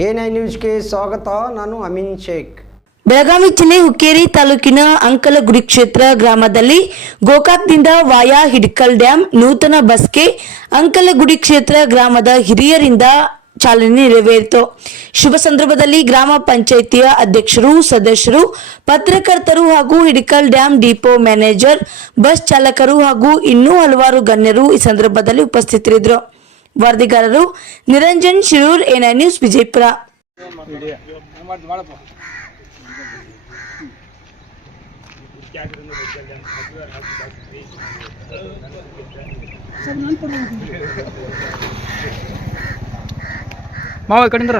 A9 ನ್ಯೂಸ್ಗೆ ಸ್ವಾಗತ. ನಾನು ಅಮೀನ್ ಶೇಖ್. ಬೆಳಗಾವಿ ಜಿಲ್ಲೆ ಹುಕ್ಕೇರಿ ತಾಲೂಕಿನ ಅಂಕಲಗುಡಿ ಕ್ಷೇತ್ರ ಗ್ರಾಮದಲ್ಲಿ ಗೋಕಾಕ್ನಿಂದ ವಾಯಾ ಹಿಡಕಲ್ ಡ್ಯಾಂ ನೂತನ ಬಸ್ಗೆ ಅಂಕಲಗುಡಿ ಕ್ಷೇತ್ರ ಗ್ರಾಮದ ಹಿರಿಯರಿಂದ ಚಾಲನೆ ನೆರವೇರಿತು. ಶುಭ ಸಂದರ್ಭದಲ್ಲಿ ಗ್ರಾಮ ಪಂಚಾಯಿತಿಯ ಅಧ್ಯಕ್ಷರು, ಸದಸ್ಯರು, ಪತ್ರಕರ್ತರು ಹಾಗೂ Hidkal dam depot manager, bus ಚಾಲಕರು ಹಾಗೂ ಇನ್ನೂ ಹಲವಾರು ಗಣ್ಯರು ಈ ಸಂದರ್ಭದಲ್ಲಿ ಉಪಸ್ಥಿತರಿದ್ದರು. ವರದಿಗಾರರು ನಿರಂಜನ್ ಶಿರೂರ್, A9 ನ್ಯೂಸ್, ವಿಜಯಪುರ. ಮಾವ ಕಡಿಂದ್ರ